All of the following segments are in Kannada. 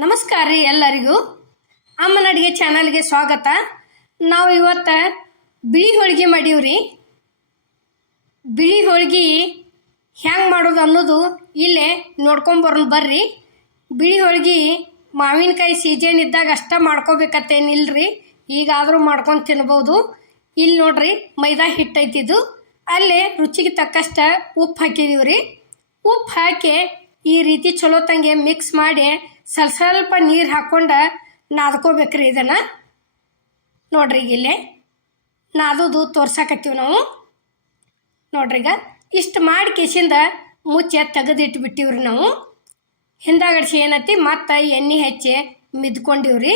ನಮಸ್ಕಾರ ರೀ ಎಲ್ಲರಿಗೂ. ಅಮ್ಮನ ಅಡುಗೆ ಚಾನಲ್ಗೆ ಸ್ವಾಗತ. ನಾವು ಇವತ್ತು ಬಿಳಿ ಹೋಳಿಗೆ ಮಾಡೀವ್ರಿ. ಬಿಳಿ ಹೋಳಿಗೆ ಹೆಂಗೆ ಮಾಡೋದು ಅನ್ನೋದು ಇಲ್ಲೇ ನೋಡ್ಕೊಂಬರೋಣ ಬರ್ರಿ. ಬಿಳಿ ಹೋಳಿಗೆ ಮಾವಿನಕಾಯಿ ಸೀಸನ್ ಇದ್ದಾಗ ಅಷ್ಟೇ ಮಾಡ್ಕೋಬೇಕತ್ತೇನಿಲ್ರಿ, ಈಗಾದರೂ ಮಾಡ್ಕೊಂಡು ತಿನ್ಬೋದು. ಇಲ್ಲಿ ನೋಡ್ರಿ ಮೈದಾ ಹಿಟ್ಟು ಐತಿದ್ದು, ಅಲ್ಲೇ ರುಚಿಗೆ ತಕ್ಕಷ್ಟು ಉಪ್ಪು ಹಾಕಿದೀವಿ ರೀ. ಉಪ್ಪು ಹಾಕಿ ಈ ರೀತಿ ಚಲೋ ತಂಗೆ ಮಿಕ್ಸ್ ಮಾಡಿ ಸ್ವಲ್ಪ ನೀರು ಹಾಕ್ಕೊಂಡು ನಾದ್ಕೋಬೇಕ್ರಿ. ಇದನ್ನು ನೋಡ್ರಿ ಈಗ ಇಲ್ಲೇ ನಾದೋದು ತೋರ್ಸಾಕತ್ತೀವಿ ನಾವು. ನೋಡ್ರಿ ಈಗ ಇಷ್ಟು ಮಾಡಿ ಕಿಸಿಂದ ಮುಚ್ಚೆ ತೆಗೆದಿಟ್ಬಿಟ್ಟಿವ್ರಿ ನಾವು. ಹಿಂದಾಗಡಿಸಿ ಏನೈತಿ ಮತ್ತು ಎಣ್ಣೆ ಹಚ್ಚಿ ಮಿದ್ಕೊಂಡಿವ್ರಿ.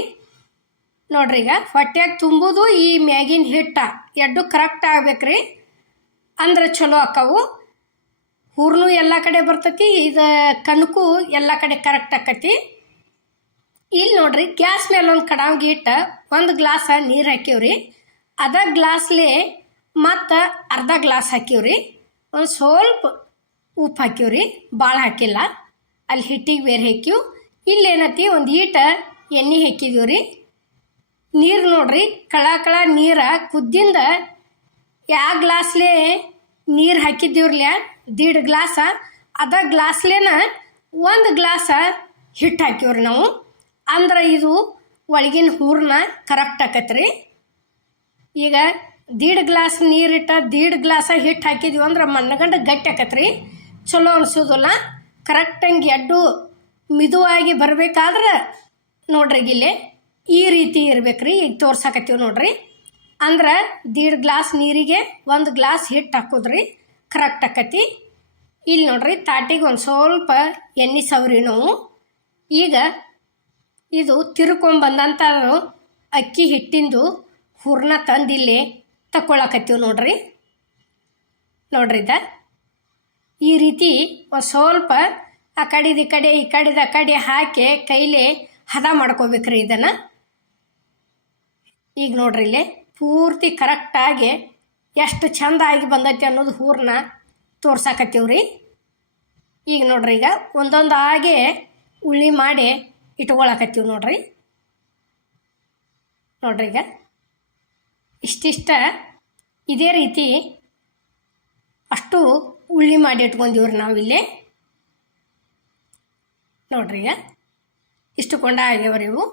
ನೋಡ್ರಿ ಈಗ ಹೊಟ್ಯಾಗ ತುಂಬೋದು ಈ ಮ್ಯಾಗಿನ ಹಿಟ್ಟ ಎಡ್ಡು ಕರೆಕ್ಟ್ ಆಗ್ಬೇಕ್ರಿ, ಅಂದ್ರೆ ಚಲೋ ಆಕ್ಕವು. ಹೂರ್ನು ಎಲ್ಲ ಕಡೆ ಬರ್ತೈತಿ, ಇದು ಕಣಕು ಎಲ್ಲ ಕಡೆ ಕರೆಕ್ಟ್ ಆಕತಿ. ಇಲ್ಲಿ ನೋಡ್ರಿ ಗ್ಯಾಸ್ ಮೇಲೆ ಒಂದು ಕಡಾವಿಗೆ ಇಟ್ಟು 1 ಗ್ಲಾಸ್ ನೀರು ಹಾಕಿವ್ರಿ. ಅದ ಗ್ಲಾಸ್ಲಿ ಮತ್ತು ಅರ್ಧ ಗ್ಲಾಸ್ ಹಾಕಿವ್ರಿ. ಒಂದು ಸ್ವಲ್ಪ ಉಪ್ಪು ಹಾಕಿವ್ರಿ, ಭಾಳ ಹಾಕಿಲ್ಲ. ಅಲ್ಲಿ ಹಿಟ್ಟಿಗೆ ಬೇರೆ ಹಾಕಿವು. ಇಲ್ಲೇನತಿ ಒಂದು ಈಟ ಎಣ್ಣೆ ಹಾಕಿದೀವ್ರಿ. ನೀರು ನೋಡ್ರಿ ಕಳ ನೀರು ಕುದ್ದಿಂದ ಯಾವ ಗ್ಲಾಸ್ಲೇ ನೀರು ಹಾಕಿದ್ದೀವ್ರಲ್ಲ 1.5 ಗ್ಲಾಸ, ಅದ ಗ್ಲಾಸ್ಲೇನ 1 ಗ್ಲಾಸ ಹಿಟ್ಟು ಹಾಕಿವ್ರಿ ನಾವು. ಅಂದ್ರೆ ಇದು ಒಳಗಿನ ಹೂರ್ಣ ಕರೆಕ್ಟ್ ಆಕತ್ರಿ. ಈಗ 1.5 ಗ್ಲಾಸ್ ನೀರಿಟ್ಟು 1.5 ಗ್ಲಾಸ ಹಿಟ್ಟು ಹಾಕಿದ್ವಿ ಅಂದ್ರೆ ಮಣ್ಣಗಂಡ ಗಟ್ಟಿ ಆಕತ್ರಿ, ಚಲೋ ಅನಿಸೋದಿಲ್ಲ. ಕರೆಕ್ಟಂಗೆ ಎಡ್ಡು ಮಿದುವಾಗಿ ಬರಬೇಕಾದ್ರೆ ನೋಡ್ರಿ ಇಲ್ಲೇ ಈ ರೀತಿ ಇರ್ಬೇಕ್ರಿ. ಈಗ ತೋರ್ಸಾಕತ್ತೀವಿ ನೋಡ್ರಿ. ಅಂದ್ರೆ 1.5 ಗ್ಲಾಸ್ ನೀರಿಗೆ 1 ಗ್ಲಾಸ್ ಹಿಟ್ಟು ಹಾಕೋದ್ರಿ ಕರೆಕ್ಟ್ ಆಕತಿ. ಇಲ್ಲಿ ನೋಡ್ರಿ ತಾಟಿಗೆ ಒಂದು ಸ್ವಲ್ಪ ಎಣ್ಣೆ ಸವರಿ ನಾವು. ಈಗ ಇದು ತಿರ್ಕೊಂಬಂದಂಥ ಅಕ್ಕಿ ಹಿಟ್ಟಿಂದು ಹೂರ್ಣ ತಂದಿಲ್ಲಿ ತಗೊಳಕತ್ತೀವಿ ನೋಡ್ರಿ. ನೋಡ್ರಿ ಈ ರೀತಿ ಒಂದು ಸ್ವಲ್ಪ ಆ ಕಡೆದು ಈ ಕಡೆ ಹಾಕಿ ಕೈಲಿ ಹದ ಮಾಡ್ಕೋಬೇಕ್ರಿ ಇದನ್ನು. ಈಗ ನೋಡ್ರಿ ಇಲ್ಲೇ ಪೂರ್ತಿ ಕರೆಕ್ಟಾಗಿ ಎಷ್ಟು ಚಂದ ಆಗಿ ಬಂದೈತಿ ಅನ್ನೋದು ಹೂರ್ಣ ತೋರ್ಸಾಕತ್ತೀವ್ರಿ. ಈಗ ನೋಡ್ರಿ ಈಗ ಒಂದೊಂದಾಗೆ ಉಳ್ಳಿ ಮಾಡಿ ಇಟ್ಕೊಳಕತ್ತೀವಿ ನೋಡ್ರಿ. ನೋಡ್ರಿ ಈಗ ಇಷ್ಟಿಷ್ಟ ಇದೇ ರೀತಿ ಅಷ್ಟು ಉಳ್ಳಿ ಮಾಡಿ ಇಟ್ಕೊಂಡಿವ್ರಿ ನಾವಿಲ್ಲಿ. ನೋಡ್ರಿ ಈಗ ಇಷ್ಟು ಕೊಂಡ ಆಗ್ಯಾವ್ರಿ ಇವು.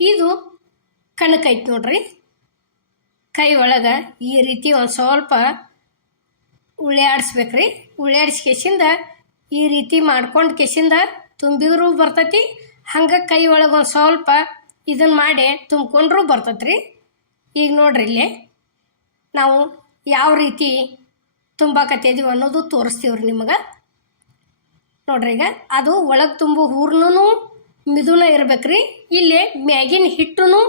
ಇದು ಕಣಕೈತಿ ನೋಡ್ರಿ. ಕೈ ಒಳಗೆ ಈ ರೀತಿ ಒಂದು ಸ್ವಲ್ಪ ಉಳ್ಯಾಡಿಸ್ಬೇಕ್ರಿ. ಉಳ್ಯಾಡಿಸ್ಕೆಸಿಂದ ಈ ರೀತಿ ಮಾಡ್ಕೊಂಡು ಕೆಸಿಂದ ತುಂಬಿದ್ರೂ ಬರ್ತೈತಿ, ಹಂಗೆ ಕೈ ಒಳಗೆ ಒಂದು ಸ್ವಲ್ಪ ಇದನ್ನು ಮಾಡಿ ತುಂಬ್ಕೊಂಡ್ರೂ ಬರ್ತೈತ್ರಿ. ಈಗ ನೋಡ್ರಿ ಇಲ್ಲೇ ನಾವು ಯಾವ ರೀತಿ ತುಂಬಾಕತ್ತಿದೀವಿ ಅನ್ನೋದು ತೋರಿಸ್ತೀವ್ರಿ ನಿಮಗೆ. ನೋಡ್ರಿ ಈಗ ಅದು ಒಳಗೆ ತುಂಬು ಹೂರ್ನೂ ಮಿದುನ ಇರ್ಬೇಕ್ರಿ. ಇಲ್ಲಿ ಮ್ಯಾಗಿನ ಹಿಟ್ಟು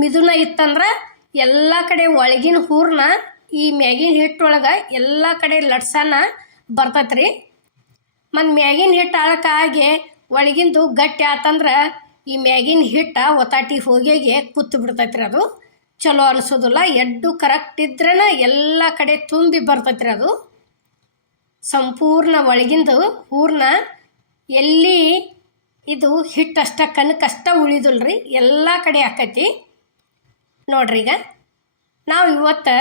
ಮಿದುನ ಇತ್ತಂದ್ರೆ ಎಲ್ಲ ಕಡೆ ಒಳಗಿನ ಹೂರ್ನ ಈ ಮ್ಯಾಗಿನ ಹಿಟ್ಟೊಳಗೆ ಎಲ್ಲ ಕಡೆ ಲಟ್ಸನ ಬರ್ತೈತ್ರಿ. ಮತ್ತು ಮ್ಯಾಗಿನ ಹಿಟ್ಟು ಆಳಕ್ಕಾಗಿ ಒಳಗಿಂದು ಗಟ್ಟಿ ಆತಂದ್ರೆ ಈ ಮ್ಯಾಗಿನ ಹಿಟ್ಟು ಒತ್ತಾಟಿ ಹೋಗಿ ಕೂತು ಬಿಡ್ತೈತ್ರಿ. ಅದು ಚಲೋ ಅನಿಸೋದಿಲ್ಲ. ಎಡ್ಡು ಕರೆಕ್ಟ್ ಇದ್ರೇ ಎಲ್ಲ ಕಡೆ ತುಂಬಿ ಬರ್ತೈತ್ರಿ. ಅದು ಸಂಪೂರ್ಣ ಒಳಗಿಂದು ಹೂರ್ಣ ಎಲ್ಲಿ ಇದು ಹಿಟ್ಟಷ್ಟ ಕಣಕ್ಕಷ್ಟ ಉಳಿದಿಲ್ರಿ, ಎಲ್ಲ ಕಡೆ ಆಕೈತಿ. ನೋಡ್ರಿ ಈಗ ನಾವು ಇವತ್ತು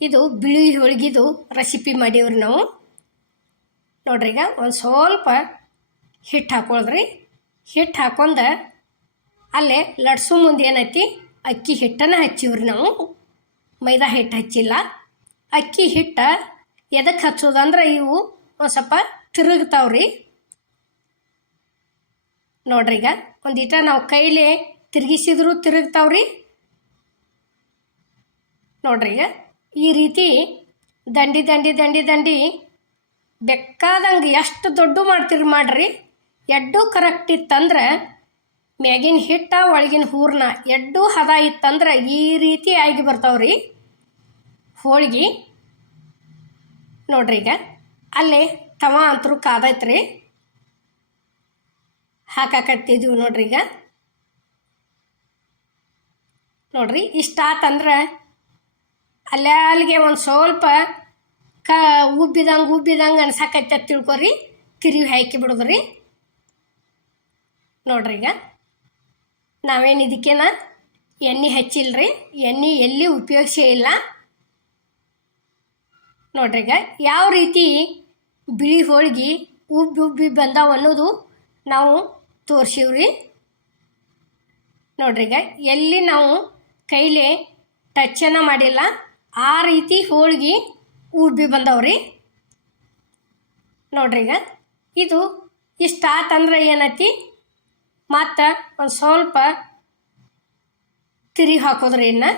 ಇದು ಬಿಳಿ ಹೋಳಿಗೆದು ರೆಸಿಪಿ ಮಾಡೀವ್ರಿ ನಾವು. ನೋಡ್ರಿ ಈಗ ಒಂದು ಸ್ವಲ್ಪ ಹಿಟ್ಟು ಹಾಕೊಳ್ರಿ. ಹಿಟ್ಟು ಹಾಕೊಂಡ ಅಲ್ಲೇ ಲಟ್ಸು ಮುಂದೆ ಏನೈತಿ ಅಕ್ಕಿ ಹಿಟ್ಟನ್ನು ಹಚ್ಚಿವ್ರಿ ನಾವು, ಮೈದಾ ಹಿಟ್ಟು ಹಚ್ಚಿಲ್ಲ. ಅಕ್ಕಿ ಹಿಟ್ಟು ಎದಕ್ಕೆ ಹಚ್ಚೋದಂದ್ರೆ ಇವು ಒಂದು ಸ್ವಲ್ಪ ತಿರುಗ್ತಾವ್ರಿ. ನೋಡ್ರಿ ಈಗ ಒಂದೀಟ ನಾವು ಕೈಲಿ ತಿರುಗಿಸಿದ್ರು ತಿರುಗ್ತಾವ್ರಿ. ನೋಡ್ರಿ ಈಗ ಈ ರೀತಿ ದಂಡಿ ದಂಡಿ ದಂಡಿ ದಂಡಿ ಬೇಕಾದಂಗೆ ಎಷ್ಟು ದೊಡ್ಡ ಮಾಡ್ರಿ. ಎಡ್ಡು ಕರೆಕ್ಟ್ ಇತ್ತಂದ್ರೆ ಮ್ಯಾಗಿನ ಹಿಟ್ಟ ಒಳಗಿನ ಹೂರ್ಣ ಎಡ್ಡು ಹದ ಇತ್ತಂದ್ರೆ ಈ ರೀತಿ ಆಗಿ ಬರ್ತಾವ್ರಿ ಹೋಳಿಗೆ. ನೋಡ್ರಿ ಈಗ ಅಲ್ಲೇ ತವ ಅಂತರೂ ಕಾದೈತ್ರಿ, ಹಾಕಾಕತ್ತಿದ್ದೀವಿ ನೋಡ್ರಿ. ಈಗ ನೋಡ್ರಿ ಇಷ್ಟ ಆತಂದ್ರೆ ಅಲ್ಲಿಗೆ ಒಂದು ಸ್ವಲ್ಪ ಉಬ್ಬಿದಂಗೆ ಅನ್ಸಾಕೈತೆ ತಿಳ್ಕೊರಿ, ತಿರುವಿ ಹಾಕಿ ಬಿಡೋದ್ರಿ. ನೋಡ್ರಿ ಈಗ ನಾವೇನು ಇದಕ್ಕೇನ ಎಣ್ಣೆ ಹಚ್ಚಿಲ್ರಿ, ಎಣ್ಣೆ ಎಲ್ಲಿ ಉಪಯೋಗಿಸೇ ಇಲ್ಲ. ನೋಡ್ರಿ ಈಗ ಯಾವ ರೀತಿ ಬಿಳಿ ಹೋಳ್ಗೆ ಉಬ್ಬಿ ಉಬ್ಬಿ ಬಂದಾವ ಅನ್ನೋದು ನಾವು ತೋರಿಸಿವ್ರಿ. ನೋಡ್ರಿ ಈಗ ಎಲ್ಲಿ ನಾವು ಕೈಲೇ ಟಚ್ಚನ್ನು ಮಾಡಿಲ್ಲ, ಆ ರೀತಿ ಹೋಳ್ಗೆ ಉಬ್ಬಿ ಬಂದವ್ರಿ. ನೋಡ್ರಿ ಈಗ ಇದು ಇಷ್ಟ ಆತಂದ್ರೆ ಏನೈತಿ, ಮತ್ತು ಒಂದು ಸ್ವಲ್ಪ ತಿರುವಿ ಹಾಕೋದ್ರಿ. ಇನ್ನು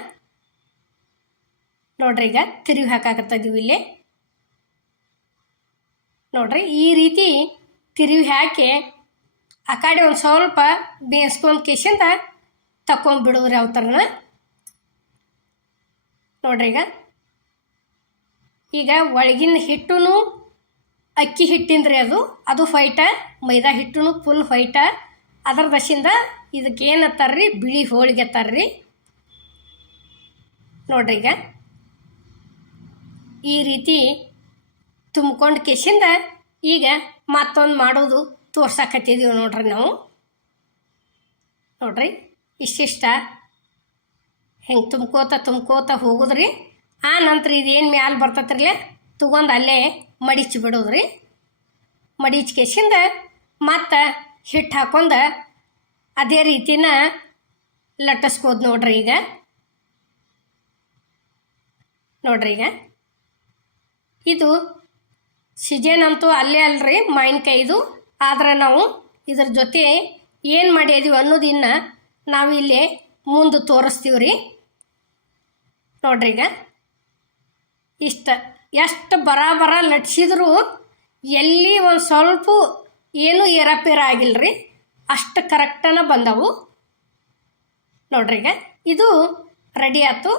ನೋಡ್ರಿ ಈಗ ತಿರುವಿ ಹಾಕಾಕತ್ತಿದ್ದೀವಿ ಇಲ್ಲಿ. ನೋಡ್ರಿ ಈ ರೀತಿ ತಿರುವಿ ಹಾಕಿ ಆ ಕಡೆ ಒಂದು ಸ್ವಲ್ಪ ಬೇಯಿಸ್ಕೊಂಡು ಕಿಶಿಂದ ತಕೊಂಡ್ಬಿಡೋದ್ರಿ ಯಾವ ಥರನ. ನೋಡ್ರಿ ಈಗ ಒಳಗಿನ ಹಿಟ್ಟು ಅಕ್ಕಿ ಹಿಟ್ಟಿಂದ್ರಿ, ಅದು ವೈಟ, ಮೈದಾ ಹಿಟ್ಟು ಫುಲ್ ವೈಟ. ಅದರ ದಶಿಂದ ಇದಕ್ಕೆ ಏನು ಅತ್ತಾರ್ರಿ, ಬಿಳಿ ಹೋಳಿಗೆ ಅತ್ತಾರ್ರಿ. ನೋಡ್ರಿ ಈಗ ಈ ರೀತಿ ತುಂಬ್ಕೊಂಡು ಕಿಶಿಂದ ಈಗ ಮತ್ತೊಂದು ಮಾಡೋದು ತೋರ್ಸಾಕತ್ತಿದ್ದೀವಿ ನೋಡ್ರಿ ನಾವು. ನೋಡ್ರಿ ಇಷ್ಟಿಷ್ಟ ಹೆಂಗೆ ತುಂಬ್ಕೋತ ಹೋಗೋದ್ರಿ. ಆ ನಂತರ ಇದೇನು ಮ್ಯಾಲೆ ಬರ್ತೈತ್ರಲ್ಲ ತಗೊಂಡು ಅಲ್ಲೇ ಮಡಿಚಿ ಬಿಡೋದ್ರಿ. ಮಡಿಚಿ ಕಿಶಿಂದ ಮತ್ತು ಹಿಟ್ಟು ಹಾಕೊಂಡು ಅದೇ ರೀತಿನ ಲಟ್ಟಿಸ್ಕೋದು ನೋಡ್ರಿ. ಈಗ ನೋಡ್ರಿ ಈಗ ಇದು ಸೀಜನ್ ಅಂತೂ ಅಲ್ಲೇ ಅಲ್ರಿ ಮಾವಿನಕಾಯಿದು, ಆದ್ರೆ ನಾವು ಇದ್ರ ಜೊತೆ ಏನು ಮಾಡಿದೀವಿ ಅನ್ನೋದಿನ್ನು ನಾವು ಇಲ್ಲಿ ಮುಂದೆ ತೋರಿಸ್ತೀವಿ ರೀ. ನೋಡ್ರಿ ಈಗ ಎಷ್ಟು ಬರಾಬರ ಲಟ್ಸಿದ್ರು ಎಲ್ಲಿ ಒಂದು ಸ್ವಲ್ಪ ಏನೂ ಏರಾಪೇರ ಆಗಿಲ್ಲರಿ, ಅಷ್ಟು ಕರೆಕ್ಟನ ಬಂದವು. ನೋಡ್ರಿ ಈಗ ಇದು ರೆಡಿ ಆಯ್ತು,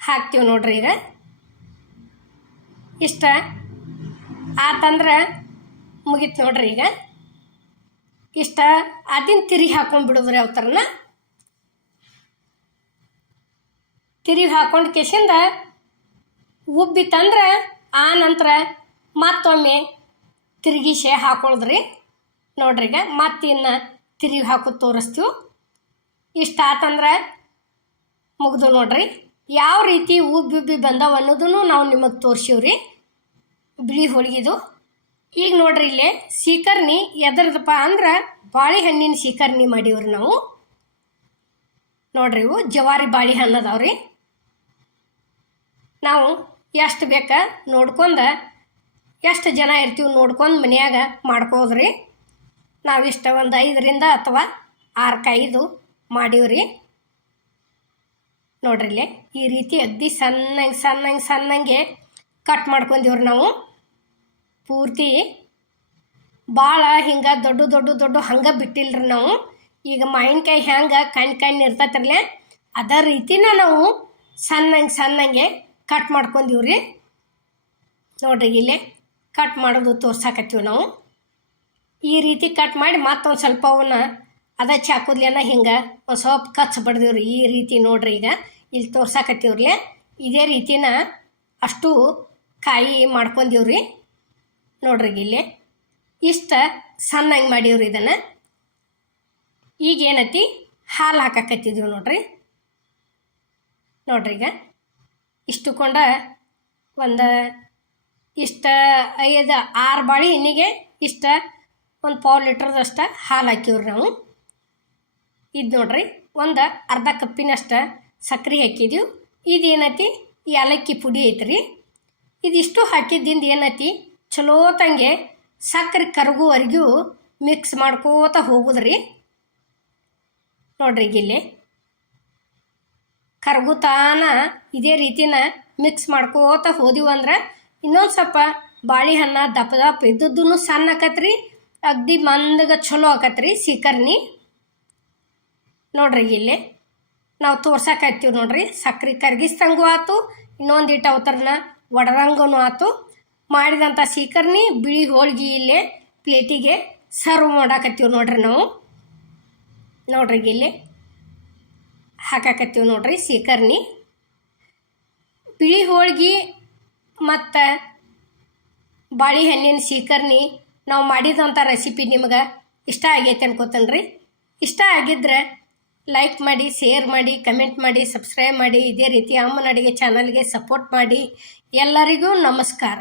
ಹಾಕ್ತೀವಿ ನೋಡ್ರಿ. ಈಗ ಇಷ್ಟ ಆತಂದ್ರೆ ಮುಗೀತು ನೋಡ್ರಿ. ಈಗ ಇಷ್ಟ ಅದನ್ನ ತಿರುಗಿ ಹಾಕೊಂಡ್ಬಿಡೋದ್ರಿ. ಯಾವ ಥರನ ತಿರುಗಿ ಹಾಕೊಂಡು ಕಿಶಿಂದ ಉಬ್ಬಿತ್ತಂದ್ರೆ ಆ ನಂತರ ಮತ್ತೊಮ್ಮೆ ತಿರುಗಿಸೆ ಹಾಕೊಳ್ಳೋದ್ರಿ. ನೋಡ್ರಿ ಈಗ ಮತ್ತಿನ್ನು ತಿರುಗಿ ಹಾಕೋದು ತೋರಿಸ್ತೀವಿ. ಇಷ್ಟ ಆತಂದ್ರೆ ಮುಗ್ದು ನೋಡ್ರಿ. ಯಾವ ರೀತಿ ಉಬ್ಬಿ ಬಂದವ ಅನ್ನೋದನ್ನು ನಾವು ನಿಮಗೆ ತೋರಿಸಿವ್ರಿ ಬಿಳಿ ಹೋಳಿಗೆದು. ಈಗ ನೋಡ್ರಿ ಇಲ್ಲೇ ಸೀಕರ್ಣಿ ಎದರದಪ್ಪ ಅಂದ್ರೆ ಬಾಳೆಹಣ್ಣಿನ ಸೀಕರ್ಣಿ ಮಾಡೀವ್ರಿ ನಾವು. ನೋಡ್ರಿ ಇವು ಜವಾರಿ ಬಾಳೆಹಣ್ಣು ಅದಾವ್ರಿ. ನಾವು ಎಷ್ಟು ಬೇಕಾ ನೋಡ್ಕೊಂಡು, ಎಷ್ಟು ಜನ ಇರ್ತೀವಿ ನೋಡ್ಕೊಂಡು ಮನ್ಯಾಗ ಮಾಡ್ಕೋದ್ರಿ. ನಾವಿಷ್ಟ ಒಂದು 5ರಿಂದ ಅಥವಾ 6 ಕಾಯಿದು ಮಾಡೀವ್ರಿ. ನೋಡ್ರಿ ಇಲ್ಲೇ ಈ ರೀತಿ ಅಗ್ದಿ ಸಣ್ಣಂಗೆ ಕಟ್ ಮಾಡ್ಕೊಂಡೀವ್ರಿ ನಾವು. ಪೂರ್ತಿ ಭಾಳ ಹಿಂಗೆ ದೊಡ್ಡ ಹಂಗೆ ಬಿಟ್ಟಿಲ್ರಿ ನಾವು. ಈಗ ಮಾವಿನಕಾಯಿ ಹ್ಯಾಂಗೆ ಕಣ್ಣು ಇರ್ತೈತ್ರಲ್ಲೇ ಅದೇ ರೀತಿನ ನಾವು ಸಣ್ಣಂಗೆ ಕಟ್ ಮಾಡ್ಕೊಂಡೀವ್ರಿ. ನೋಡ್ರಿ ಇಲ್ಲೇ ಕಟ್ ಮಾಡೋದು ತೋರ್ಸಾಕತ್ತೀವಿ ನಾವು. ಈ ರೀತಿ ಕಟ್ ಮಾಡಿ ಮತ್ತೊಂದು ಸ್ವಲ್ಪ ಅವನ್ನ ಅದೇ ಚಾಕುದ್ಲೇನ ಹಿಂಗೆ ಒಂದು ಸ್ವಲ್ಪ ಕಚ್ಚ ಬಡ್ದೀವ್ರಿ. ಈ ರೀತಿ ನೋಡ್ರಿ ಈಗ ಇಲ್ಲಿ ತೋರ್ಸಾಕತ್ತೀವ್ರಿ. ಇದೇ ರೀತಿನ ಅಷ್ಟು ಕಾಯಿ ಮಾಡ್ಕೊಂಡೀವ್ರಿ. ನೋಡ್ರಿ ಇಲ್ಲೇ ಇಷ್ಟ ಸಣ್ಣಂಗೆ ಮಾಡೀವ್ರಿ ಇದನ್ನು. ಈಗೇನೈತಿ ಹಾಲು ಹಾಕಾಕತ್ತಿದ್ದೀವಿ ನೋಡ್ರಿ. ನೋಡ್ರಿ ಈಗ ಇಷ್ಟುಕೊಂಡ ಒಂದು 5-6 ಬಾಳೆ ಎಣ್ಣೆಗೆ ಒಂದು 1/4 ಲೀಟ್ರದಷ್ಟು ಹಾಲು ಹಾಕಿವ್ರಿ ನಾವು. ಇದು ನೋಡ್ರಿ ಒಂದು ಅರ್ಧ ಕಪ್ಪಿನಷ್ಟು ಸಕ್ಕರೆ ಹಾಕಿದ್ದೀವಿ. ಇದೇನೈತಿ ಏಲಕ್ಕಿ ಪುಡಿ ಐತ್ರಿ. ಇದಿಷ್ಟು ಹಾಕಿದ್ದಿಂದ ಏನೈತಿ ಚಲೋತಂಗೆ ಸಕ್ಕರೆ ಕರಗುವರೆಗೂ ಮಿಕ್ಸ್ ಮಾಡ್ಕೋತ ಹೋಗುದ್ರಿ. ನೋಡ್ರಿ ಇಲ್ಲಿ ಕರಗುತ್ತಾನ ಇದೇ ರೀತಿನ ಮಿಕ್ಸ್ ಮಾಡ್ಕೋತ ಹೋದಿವಿ ಅಂದ್ರೆ ಇನ್ನೊಂದು ಸ್ವಲ್ಪ ಬಾಳೆಹಣ್ಣು ದಪ್ಪ ಇದ್ದದ್ದೂ ಸಣ್ಣ ಆಕತ್ರಿ, ಅಗ್ದಿ ಮಂದಗೆ ಚಲೋ ಆಕತ್ರಿ ಸೀಕರ್ಣಿ. ನೋಡ್ರಿ ಇಲ್ಲಿ ನಾವು ತೋರ್ಸಾಕತ್ತೀವಿ ನೋಡ್ರಿ. ಸಕ್ರೆ ಕರಗಿಸ್ದಂಗೂ ಆಯ್ತು, ಇನ್ನೊಂದಿಟ್ಟು ಅವತರನ ಒಡರಂಗೂ ಆಯ್ತು. ಮಾಡಿದಂಥ ಸೀಕರ್ಣಿ ಬಿಳಿ ಹೋಳ್ಗೆ ಇಲ್ಲೇ ಪ್ಲೇಟಿಗೆ ಸರ್ವ್ ಮಾಡಾಕತ್ತೀವಿ ನೋಡ್ರಿ ನಾವು. ನೋಡ್ರಿ ಇಲ್ಲಿ ಹಾಕಾಕತ್ತೀವಿ ನೋಡ್ರಿ ಸೀಕರ್ಣಿ. ಬಿಳಿ ಹೋಳ್ಗೆ ಮತ್ತು ಬಾಳೆಹಣ್ಣಿನ ಸೀಕರ್ಣಿ ನಾವು ಮಾಡಿದಂಥ ರೆಸಿಪಿ ನಿಮ್ಗೆ ಇಷ್ಟ ಆಗೈತೆ ಅನ್ಕೋತೇನೆ ರೀ. ಇಷ್ಟ ಆಗಿದ್ದರೆ ಲೈಕ್ ಮಾಡಿ, ಶೇರ್ ಮಾಡಿ, ಕಮೆಂಟ್ ಮಾಡಿ, ಸಬ್ಸ್ಕ್ರೈಬ್ ಮಾಡಿ. ಇದೇ ರೀತಿ ಅಮ್ಮನ ಅಡುಗೆ ಚಾನಲ್ಗೆ ಸಪೋರ್ಟ್ ಮಾಡಿ. ಎಲ್ಲರಿಗೂ ನಮಸ್ಕಾರ.